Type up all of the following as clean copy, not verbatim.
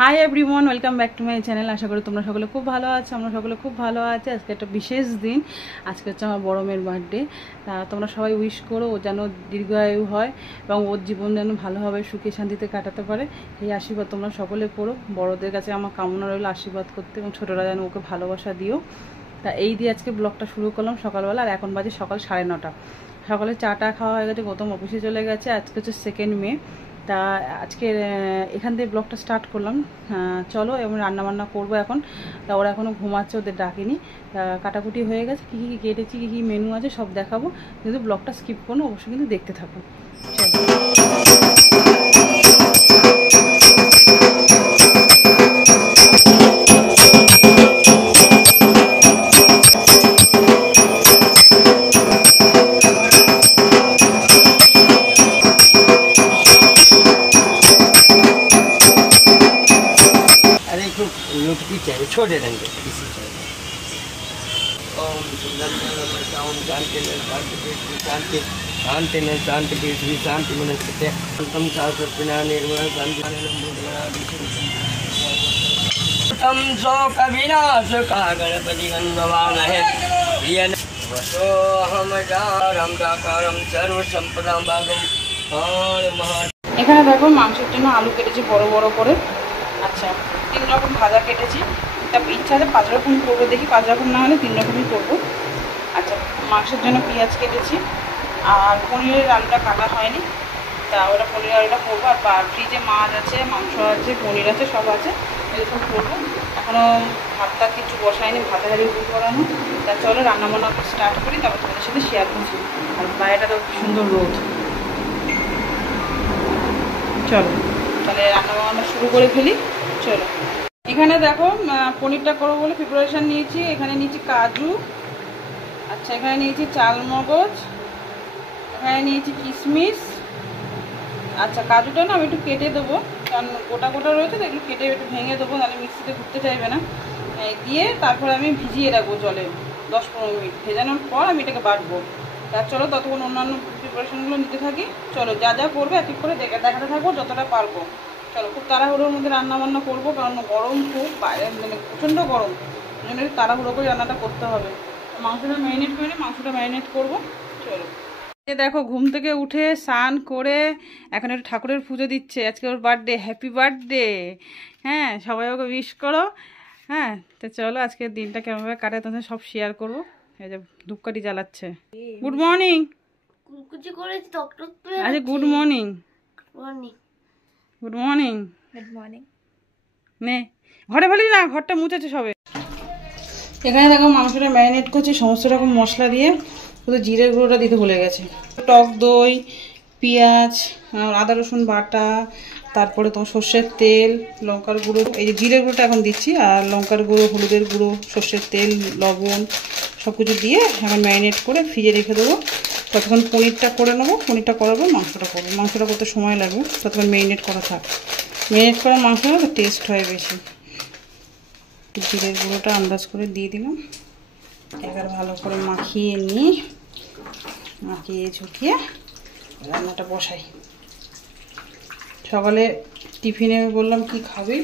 High everyone, welcome back to my channel. আশা করি তোমরা সকলে খুব ভালো আছো, আমরা সকলে খুব ভালো আছি। আজকে একটা বিশেষ দিন, আজকে হচ্ছে আমার বড় মেয়ের বার্থডে। তোমরা সবাই উইশ করো ও যেন দীর্ঘায়ু হয় এবং ওর জীবন যেন ভালোভাবে সুখে শান্তিতে কাটাতে পারে, এই আশীর্বাদ তোমরা সকলে করো। বড়দের কাছে আমার কামনা রইল আশীর্বাদ করতে, এবং ছোটরা যেন ওকে ভালোবাসা দিও। এই দিয়ে আজকে ব্লগটা শুরু করলাম সকালবেলা। আর এখন বাজে সকাল 9:30। সকালে চাটা খাওয়া হয়ে গেছে, গৌতম অফিসে চলে গেছে। আজকে হচ্ছে 2 মে। তা আজকে এখান থেকে ব্লগটা স্টার্ট করলাম। চলো, এবং রান্নাবান্না করবো এখন। তা ওরা এখনও ঘুমাচ্ছে, ওদের ডাকিনি। কাটাকুটি হয়ে গেছে, কী কী কেটেছি, কী কী মেনু আছে সব দেখাবো, কিন্তু ব্লগটা স্কিপ করো, অবশ্যই কিন্তু দেখতে থাকো। চলো। छोटे रंग शांति में शांति की शांति मनस्ते तम शास्त्रपिना निर्मल तम शोक विनाश का गणपति गंधवामहे वसोहम जारम जाकारम सर्व संपदाम भागम हर महा। এখানে দেখো মাংসের জন্য আলু কেটেছি বড় বড় করে। আচ্ছা, 3 রকম ভাজা কেটেছি। ইচ্ছা আছে 5 রকম করবো, দেখি 5 রকম না হলে 3 রকমই করবো। আচ্ছা, মাংসের জন্য পেঁয়াজ কেটেছি, আর পনিরের আলুটা কাটা হয়নি, তা ওটা পনির আলুটা করবো। আর ফ্রিজে মাছ আছে, মাংস আছে, পনির আছে, সব আছে, এরকম করবো। এখনও ভাতটা কিছু বসায়নি, ভাতে হারিয়ে গুঁড়ো করানো। তা চলো রান্নাবান্না স্টার্ট করি, তারপর তোমাদের সাথে শেয়ার করছি। আর বাইরেটা তো সুন্দর রোদ। চলো তাহলে রান্নাবান্না শুরু করে ফেলি। চলো, এখানে দেখো পনিরটা করবো বলে প্রিপারেশান নিয়েছি। এখানে নিয়েছি কাজু, আচ্ছা এখানে নিয়েছি চালমগজ, এখানে নিয়েছি কিশমিশ। আচ্ছা, কাজুটা না আমি একটু কেটে দেবো, কারণ গোটা গোটা রয়েছে তো, একটু কেটে একটু ভেঙে দেবো, নাহলে মিক্সিতে ঘুরতে চাইবে না। দিয়ে তারপরে আমি ভিজিয়ে রাখবো জলে 10-15 মিনিট। ভেজানোর পর আমি এটাকে বাটবো। তা চলো ততক্ষণ অন্যান্য প্রিপারেশানগুলো নিতে থাকি। চলো, যা যা করবে এক এক করে দেখাতে থাকবো যতটা পারবো। চলো, খুব তাড়াহুড়োর মধ্যে রান্নাবান্না করবো, কারণ গরম খুব, বাইরে মানে প্রচণ্ড গরম, ওই জন্য একটু তাড়াহুড়ো করে রান্নাটা করতে হবে। মাংসটা ম্যারিনেট করে মাংসটা ম্যারিনেট করবো। চলো, দেখো ঘুম থেকে উঠে স্নান করে এখন একটু ঠাকুরের পুজো দিচ্ছে। আজকে ওর বার্থডে, হ্যাপি বার্থডে। হ্যাঁ, সবাই ওকে উইশ করো। হ্যাঁ, তো চলো আজকের দিনটা কেমনভাবে কাটে তোমাদের সব শেয়ার করবো। এই যে ধূপকাঠি জ্বালাচ্ছে। Good morning. আচ্ছা, good morning. Good morning. Good morning. নে, ঘরে বলি না, ঘরটা মুছেছে সবে। এখানে দেখো মাংসটা ম্যারিনেট করছি সমস্ত রকম মশলা দিয়ে, শুধু জিরের গুঁড়োটা দিতে ভুলে গেছে। টক দই, পেঁয়াজ, আদা রসুন বাটা, তারপরে তোমার সর্ষের তেল, লঙ্কার গুঁড়ো, এই যে জিরের গুঁড়োটা এখন দিচ্ছি, আর লঙ্কার গুঁড়ো, হলুদের গুঁড়ো, সর্ষের তেল, লবণ সব কিছু দিয়ে এখন ম্যারিনেট করে ফ্রিজে রেখে দেবো। ততক্ষণ পনিরটা করে নেবো, পনিরটা করাবো, মাংসটা করবো। মাংসটা করতে সময় লাগবে, ততক্ষণ ম্যারিনেট করা থাক। ম্যারিনেট করা মাংস তো টেস্ট হয় বেশি। জিরের গুঁড়োটা আন্দাজ করে দিয়ে দিলাম। এবার ভালো করে মাখিয়ে নিই, মাখিয়ে ঝুঁকিয়ে রান্নাটা বসাই। সকালে টিফিনে বললাম কি খাবি,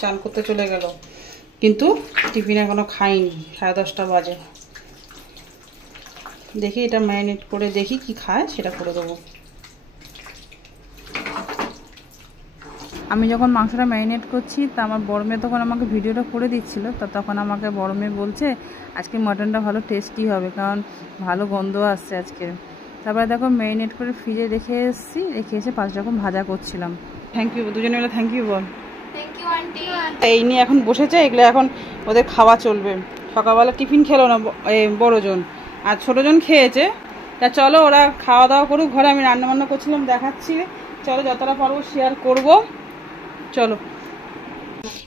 চান করতে চলে গেল, কিন্তু টিফিনে এখনও খাইনি, 10:30 বাজে। দেখি এটা ম্যারিনেট করে দেখি কি খায়, সেটা করে দেবো। আমি যখন মাংসটা ম্যারিনেট করছি, তা আমার বড় মেয়ে তখন আমাকে ভিডিওটা করে দিচ্ছিল। তা তখন আমাকে বড় মেয়ে বলছে আজকে মাটনটা ভালো টেস্টি হবে, কারণ ভালো গন্ধ আসছে আজকে। তারপরে দেখো ম্যারিনেট করে ফ্রিজে রেখে এসে 5 রকম ভাজা করছিলাম। থ্যাংক ইউ, দুজনে মিলে থ্যাংক ইউ বল। Thank you aunty. এই নিয়ে এখন বসেছে, এগুলো এখন ওদের খাওয়া চলবে। সকালবেলা টিফিন খেলো না বড়জন, আর ছোটোজন খেয়েছে। তা চলো ওরা খাওয়া দাওয়া করুক ঘরে, আমি রান্নাবান্না করছিলাম দেখাচ্ছি। চলো যতটা পারবো শেয়ার করবো। চলো,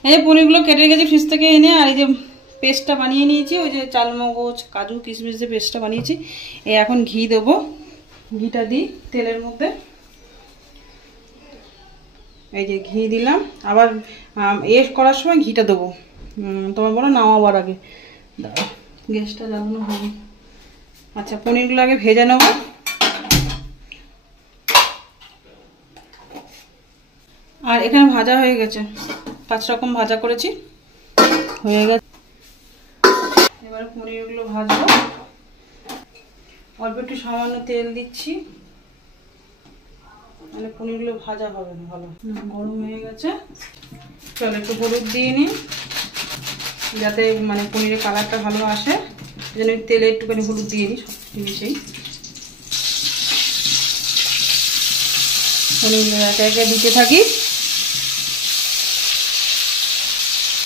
এই যে পনিরগুলো কেটে রেখেছি ফ্রিজ থেকে এনে, আর এই যে পেস্টটা বানিয়ে নিয়েছি, ওই যে চালমগজ, কাজু, কিশমিশ দিয়ে পেস্টটা বানিয়েছি। এখন ঘি দেবো, ঘিটা দিই তেলের মধ্যে। এই যে ঘি দিলাম, আবার করার সময় ঘিটা দেবো। তোমার বলো নামাবার আগে, গ্যাসটা জ্বালানো হবে। আচ্ছা, পনিরগুলো আগে ভেজে নেব। আর এখানে ভাজা হয়ে গেছে, 5 রকম ভাজা করেছি, হয়ে গেছে। এবারে পনিরগুলো ভাজবো। অল্প একটু সামান্য তেল দিচ্ছি, মানে পনিরগুলো ভাজা হবে ভালো। গরম হয়ে গেছে, চলো একটু হলুদ দিয়ে নিই যাতে মানে পনিরের কালারটা ভালো আসে। এই জন্য তেলে একটুখানি হলুদ দিয়ে নিই সব জিনিসেই। পনিরগুলো একে একে দিতে থাকি।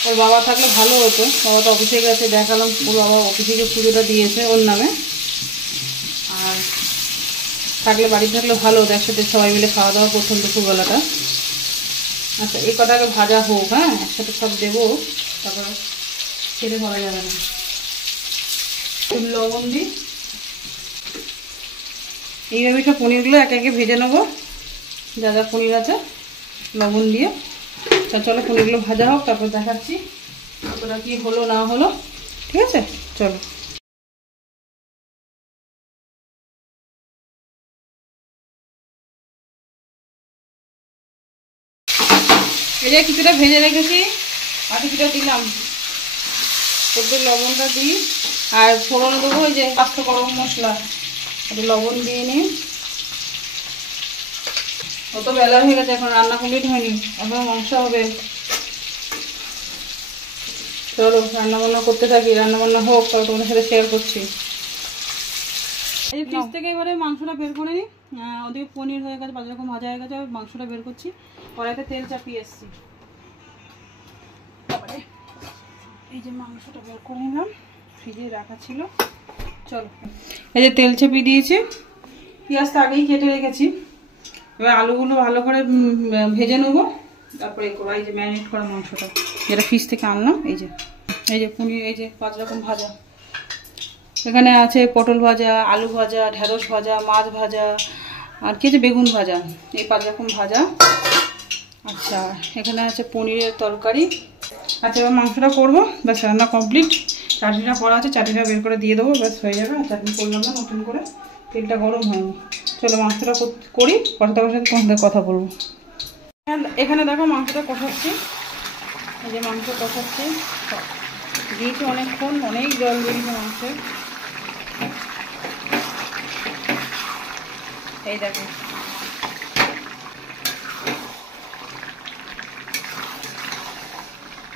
ওর বাবা থাকলে ভালো হতো, বাবা তো অফিসে গেছে, দেখালাম ওর বাবা অফিসে গিয়ে পুজোটা দিয়েছে ওর নামে। আর থাকলে বাড়ি থাকলে ভালো হতো, একসাথে সবাই মিলে খাওয়া দাওয়া করতাম দুপুরবেলাটা। আচ্ছা এই কটাকে ভাজা হোক, হ্যাঁ একসাথে সব দেবো, তারপরে খেতে পারা যাবে না। লবণ দিই, এইভাবে সব পনিরগুলো একে একে ভেজে নেবো, যা যা পনির আছে লবণ দিয়ে। তা চলো পনিরগুলো ভাজা হোক, তারপর দেখাচ্ছি কতটা কি হলো না হলো। ঠিক আছে চলো। এই যে কিছুটা ভেজে রেখেছি আর কিছুটা দিলাম, একটু লবণটা দিই। আর ফোড়ন দেবো ওই যে 5 গরম মশলা, একটু লবণ দিয়ে নিই। অত বেলা হয়ে গেছে, এখন রান্না কমপ্লিট হয়নি, এখন মাংস হবে। চলো রান্না বান্না করতে থাকি, রান্না বান্না হোক তাহলে তোমাদের সাথে শেয়ার করছি। এই যে ফ্রিজ থেকে এবারে মাংসটা বের করে নিই। ওদিকে পনির হয়ে গেছে, 5 রকম ভাজা হয়ে গেছে, মাংসটা বের করছি। কড়াইতে তেল চাপিয়ে এসছি, তারপরে এই যে মাংসটা বের করে নিলাম, ফ্রিজে রাখা ছিল। চলো এই যে তেল চাপিয়ে দিয়েছি, পেঁয়াজটা আগেই কেটে রেখেছি। এবার আলুগুলো ভালো করে ভেজে নেবো, তারপরে করবো। এই যে ম্যারিনেট করা মাংসটা যেটা ফ্রিজ থেকে আনলাম, এই যে পনির, এই যে 5 রকম ভাজা। এখানে আছে পটল ভাজা, আলু ভাজা, ঢেঁড়স ভাজা, মাছ ভাজা, আর কি আছে বেগুন ভাজা, এই 5 রকম ভাজা। আচ্ছা এখানে আছে পনিরের তরকারি। আচ্ছা এবার মাংসটা করবো, ব্যাস রান্না কমপ্লিট। চাটনিটা করা আছে, চাটনিটা বের করে দিয়ে দেবো, ব্যাস হয়ে যাবে। চাটনি করলাম না নতুন করে, তেলটা গরম হয়নি। চলো মাংসটা করি, কষাতে কষাতে তোমাদের কথা বলবো। এখানে দেখো মাংসটা কষাচ্ছি, এই যে মাংস কষাচ্ছি, দিয়েছি অনেকক্ষণ, অনেক জল দিয়েছে মাংসে। এই দেখো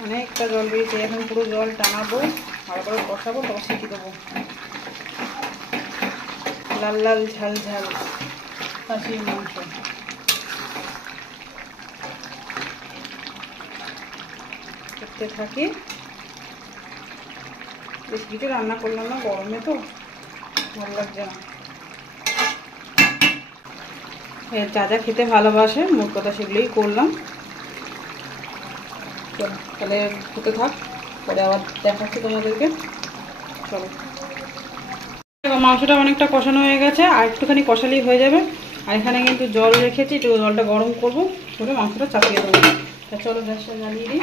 অনেকটা জল দিয়েছে, এখন পুরো জল টানাবো, ভালো করে কষাবো, তবে শিখে দেবো। লাল লাল ঝাল ঝাল খাসির মাংস। করতে থাকি, বেশ কিছু রান্না করলাম না, গরমে তো ভালো লাগছে না। যা যা খেতে ভালোবাসে মোট কথা সেগুলোই করলাম। চলো তাহলে খেতে থাক, পরে আবার দেখাচ্ছি তোমাদেরকে। চলো মাংসটা অনেকটা কষানো হয়ে গেছে, আর একটুখানি কষালেই হয়ে যাবে। আর এখানে কিন্তু জল রেখেছি, একটু জলটা গরম করবো, করে মাংসটা চাপিয়ে দেবো। তা চলো গ্যাসটা জ্বালিয়ে দিই।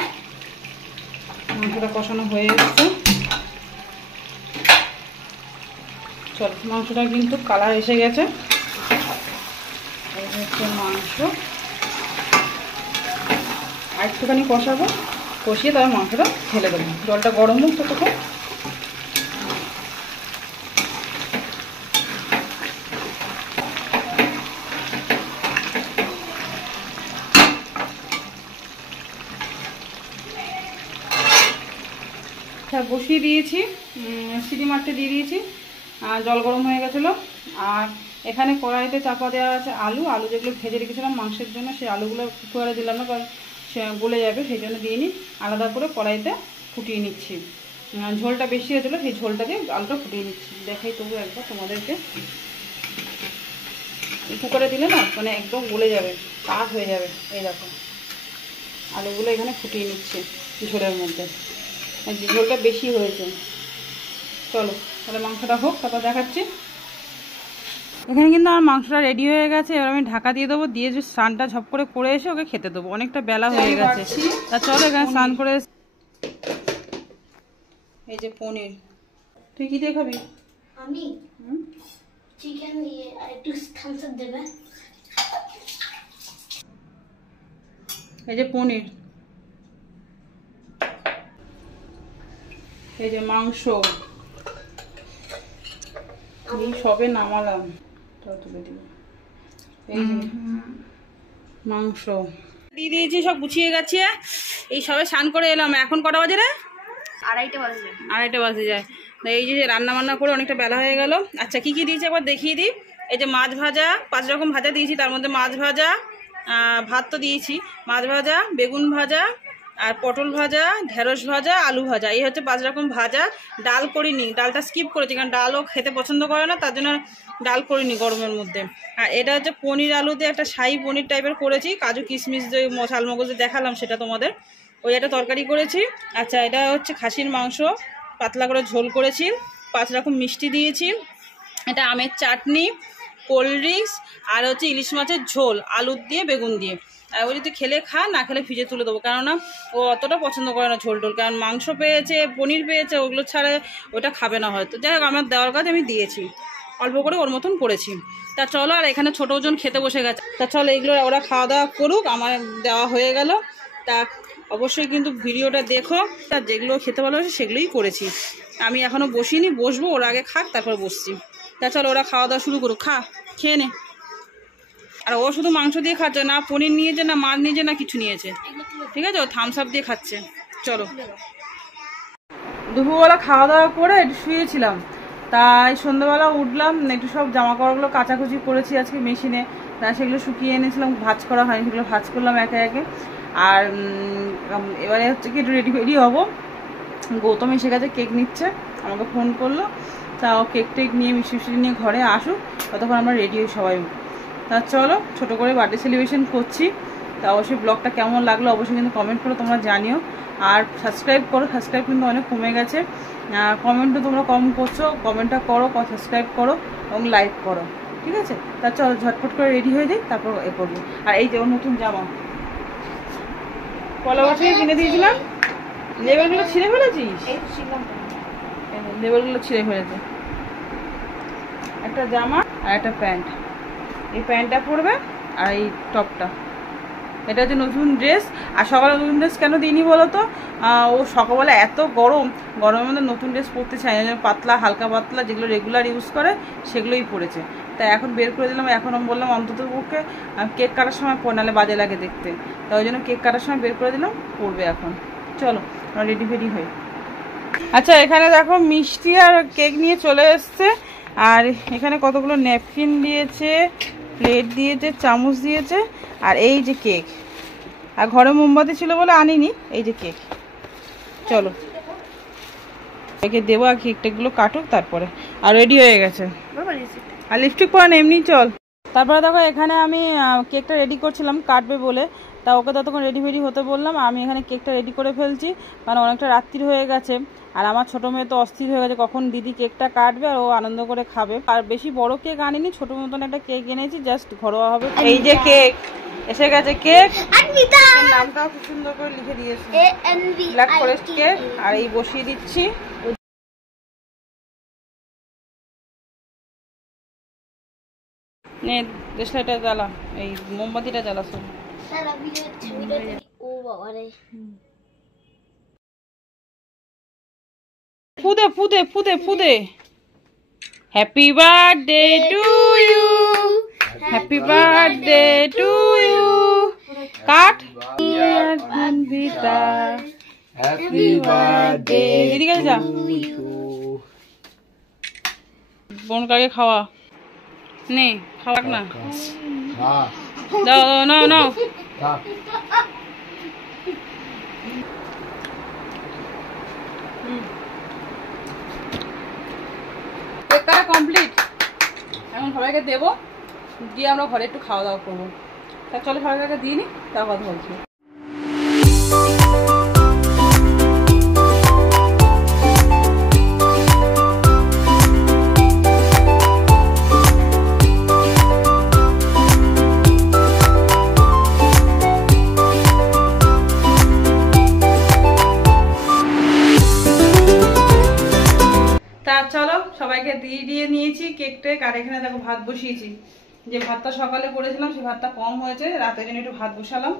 মাংসটা কষানো হয়ে এসছে, চলো মাংসটা কিন্তু কালার এসে গেছে। এই হচ্ছে মাংস, আর একটুখানি কষাবো, কষিয়ে তারপর মাংসটা ঢেলে দেবো। জলটা গরম হোক ততক্ষণ। বসিয়ে দিয়েছি, সিটি মারতে দিয়ে দিয়েছি, জল গরম হয়ে গেছিলো। আর এখানে কড়াইতে চাপা দেওয়া আছে আলু, যেগুলো ভেজে রেখেছিলাম মাংসের জন্য, সেই আলুগুলো কুকারে দিলাম না, কারণ সে গলে যাবে, সেই জন্য দিয়ে নিই। আলাদা করে কড়াইতে ফুটিয়ে নিচ্ছি, ঝোলটা বেশি হয়েছিলো, সেই ঝোলটা দিয়ে আলুটা ফুটিয়ে নিচ্ছি। দেখাই তবু একবার তোমাদেরকে, কুকারে দিলে না মানে একদম গলে যাবে, কাঠ হয়ে যাবে। এই দেখো আলুগুলো এখানে ফুটিয়ে নিচ্ছি ঝোলের মধ্যে, ঝোলটা বেশি হয়েছে। চলো তাহলে মাংসটা হোক, তারপর দেখাচ্ছি। এখানে কিন্তু আমার মাংসটা রেডি হয়ে গেছে, এবার আমি ঢাকা দিয়ে দেবো, দিয়ে যে স্নানটা ঝপ করে করে এসে ওকে খেতে দেবো, অনেকটা বেলা হয়ে গেছে। তা চলো এখানে স্নান করে। এই যে পনির, তুই কি দিয়ে খাবি? আমি চিকেন দিয়ে আর একটু থামস আপ দেবে। এই যে পনির, এই যে মাংস, এই সবে নামালাম, তুলে দিব। এই যে মাংস দিয়ে দিয়েছি, সব গুছিয়ে গেছে। এই সবে স্নান করে এলাম। এখন কটা বাজে রে? 2:30 বাজে যায়। এই যে রান্না বান্না করে অনেকটা বেলা হয়ে গেল। আচ্ছা কি কি দিয়েছি একবার দেখিয়ে দিই। এই যে মাছ ভাজা, 5 রকম ভাজা দিয়েছি, তার মধ্যে মাছ ভাজা, ভাত তো দিয়েছি, মাছ ভাজা, বেগুন ভাজা, আর পটল ভাজা, ঢেঁড়স ভাজা, আলু ভাজা, এই হচ্ছে 5 রকম ভাজা। ডাল করিনি, ডালটা স্কিপ করেছি, কারণ ডালও খেতে পছন্দ করে না, তার জন্য ডাল করিনি গরমের মধ্যে। আর এটা হচ্ছে পনির আলুতে একটা শাহী পনির টাইপের করেছি, কাজু কিশমিশ যে ঝালমগজ দেখালাম সেটা তোমাদের, ওই একটা তরকারি করেছি। আচ্ছা এটা হচ্ছে খাসির মাংস, পাতলা করে ঝোল করেছি, 5 রকম মিষ্টি দিয়েছি, এটা আমের চাটনি, কোল্ড ড্রিঙ্কস, আর হচ্ছে ইলিশ মাছের ঝোল আলু দিয়ে বেগুন দিয়ে। আর ও যদি খেলে খা, না খেলে ফ্রিজে তুলে দেবো, কেননা ও অতটা পছন্দ করে না ঝোল টোল, কারণ মাংস পেয়েছে, পনির পেয়েছে, ওগুলো ছাড়া ওটা খাবে না হয়তো। যাই হোক আমার দেওয়ার কাজ আমি দিয়েছি, অল্প করে ওর মতন করেছি। তা চলো, আর এখানে ছোটো জন খেতে বসে গেছে, তা চলো এগুলো ওরা খাওয়া দাওয়া করুক, আমার দেওয়া হয়ে গেল। তা অবশ্যই কিন্তু ভিডিওটা দেখো, তা যেগুলো খেতে ভালোবাসে সেগুলোই করেছি। আমি এখনও বসিনি, বসবো, ওরা আগে খাক তারপর বসছি। তা চলো ওরা খাওয়া দাওয়া শুরু করুক, খেয়ে নে। আর ও শুধু মাংস দিয়ে খাচ্ছে না, পনির নিয়েছে না, মাছ নিয়েছে না, কিছু নিয়েছে, ঠিক আছে, ও থামস আপ দিয়ে খাচ্ছে। চলো, দুপুরবেলা খাওয়া দাওয়া করে একটু শুয়েছিলাম, তাই সন্ধ্যাবেলা উঠলাম, একটু সব জামা কাপড়গুলো কাচাকুচি করেছি আজকে মেশিনে, তা সেগুলো শুকিয়ে এনেছিলাম, ভাঁজ করা হয়নি, সেগুলো ভাঁজ করলাম একে একে। আর এবারে হচ্ছে কি একটু রেডি হবো। গৌতম এসে গেছে, কেক নিচ্ছে, আমাকে ফোন করলো, তা ও কেক টেক নিয়ে মিষ্টি নিয়ে ঘরে আসুক, ততক্ষণ আমরা রেডি হই সবাই। তা চলো, ছোটো করে বার্থডে সেলিব্রেশন করছি। তা অবশ্যই ব্লগটা কেমন লাগলো অবশ্যই কিন্তু কমেন্ট করে তোমরা জানিও। আর সাবস্ক্রাইব করো, সাবস্ক্রাইব কিন্তু অনেক কমে গেছে, কমেন্টও তোমরা কম করছো, কমেন্টটা করো, সাবস্ক্রাইব করো এবং লাইক করো, ঠিক আছে। তা চলো ঝটপট করে রেডি হয়ে যাই, তারপর এ করবো। আর এই যে ওর নতুন জামা পয়লা বছরে কিনে দিয়েছিলাম, লেবেলগুলো ছিঁড়ে ফেলেছিস? লেবেলগুলো ছিঁড়ে ফেলেছে। একটা জামা আর একটা প্যান্ট, এই প্যান্টটা পরবে আর এই টপটা, এটা হচ্ছে নতুন ড্রেস। আর সকালে নতুন ড্রেস কেন দিইনি বলো তো, ও সকালবেলা এত গরমের মধ্যে নতুন ড্রেস পরতে চায় না, পাতলা হালকা পাতলা যেগুলো রেগুলার ইউজ করে সেগুলোই পরেছে। তাই এখন বের করে দিলাম, এখন আমি বললাম অন্তত পক্ষে কেক কাটার সময় পর, নাহলে বাজে লাগে দেখতে, তাই ওই জন্য কেক কাটার সময় বের করে দিলাম, পরবে এখন। চলো আমরা রেডি ফেডি হই। আচ্ছা এখানে দেখো মিষ্টি আর কেক নিয়ে চলে এসছে, আর এখানে কতগুলো ন্যাপকিন দিয়েছে, প্লেট দিয়েছে, চামচ দিয়েছে, আর এই যে কেক। আর ঘরে মোমবাতি ছিল বলে আনিনি, এই যে কেক। চলো একে দেবো, আর কেক টেকগুলো কাটুক তারপরে। আর রেডি হয়ে গেছে, আর লিপস্টিক পরা না, এমনি চল। তারপরে দেখো এখানে আমি কেকটা রেডি করছিলাম, কাটবে বলে, তা ওকে ততক্ষণ রেডি ফেডি হতে বললাম। আমি এখানে কেকটা রেডি করে ফেলছি, কারণ অনেকটা রাত্রির হয়ে গেছে। আর আমার ছোটো মেয়ে তো অস্থির হয়ে গেছে কখন দিদি কেকটা কাটবে আর ও আনন্দ করে খাবে। আর বেশি বড় কেক আনিনি, ছোটো মতন একটা কেক এনেছি, জাস্ট ঘরোয়া হবে। এই যে কেক এসে গেছে, কেক নামটাও খুব সুন্দর করে লিখে দিয়েছে, ব্ল্যাক ফরেস্ট কেক। আর এই বসিয়ে দিচ্ছি, নে দেশলাইটা জ্বালা, এই মোমবাতিটা জ্বালা সব। ফুদে ফুদে ফুদে ফুদে। Happy birthday to you, happy birthday to you. Cut. Happy birthday. দিদি কাছে যা, বোন কাকে খাওয়া নে, খাওয়াক না, দাও নাও নাও। কেকটা কমপ্লিট, এখন সবাইকে দেবো, দিয়ে আমরা ঘরে একটু খাওয়া দাওয়া করবো। তা চলো সবাইকে দিয়ে নিই, তার কথা বলছি। চলো সবাইকে দিয়ে নিয়েছি কেক টেক, আর এখানে দেখো ভাত বসিয়েছি, যে ভাতটা সকালে করেছিলাম সেই ভাতটা কম হয়েছে, রাতের জন্য একটু ভাত বসালাম।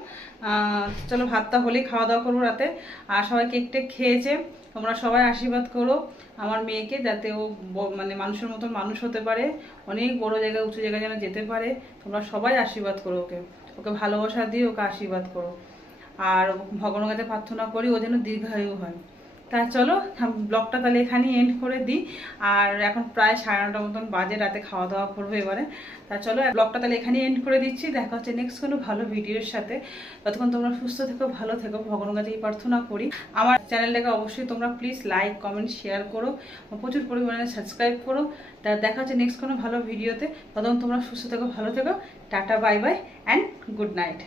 চলো ভাতটা হলেই খাওয়া দাওয়া করবো রাতে। আর সবাই কেক টেক খেয়েছে, তোমরা সবাই আশীর্বাদ করো আমার মেয়েকে, যাতে ও মানে মানুষের মতন মানুষ হতে পারে, অনেক বড় জায়গায় উঁচু জায়গায় যেন যেতে পারে। তোমরা সবাই আশীর্বাদ করো ওকে, ওকে ভালোবাসা দিয়ে ওকে আশীর্বাদ করো। আর ভগবানের কাছে প্রার্থনা করি ও যেন দীর্ঘায়ু হয়। তা চলো ব্লগটা তাহলে এখানেই এন্ড করে দিই। আর এখন প্রায় 9:30 মতন বাজে, রাতে খাওয়া দাওয়া করবো এবারে। তা চলো ব্লগটা তাহলে এখানেই এন্ড করে দিচ্ছি। দেখা হচ্ছে নেক্সট কোনো ভালো ভিডিওর সাথে। ততক্ষণ তোমরা সুস্থ থেকো, ভালো থেকো, ভগবানের কাছে এই প্রার্থনা করি। আমার চ্যানেলটাকে অবশ্যই তোমরা প্লিজ লাইক কমেন্ট শেয়ার করো, প্রচুর পরিমাণে সাবস্ক্রাইব করো। তা দেখা হচ্ছে নেক্সট কোনো ভালো ভিডিওতে। ততক্ষণ তোমরা সুস্থ থেকো, ভালো থেকো। Tata, bye bye and good night.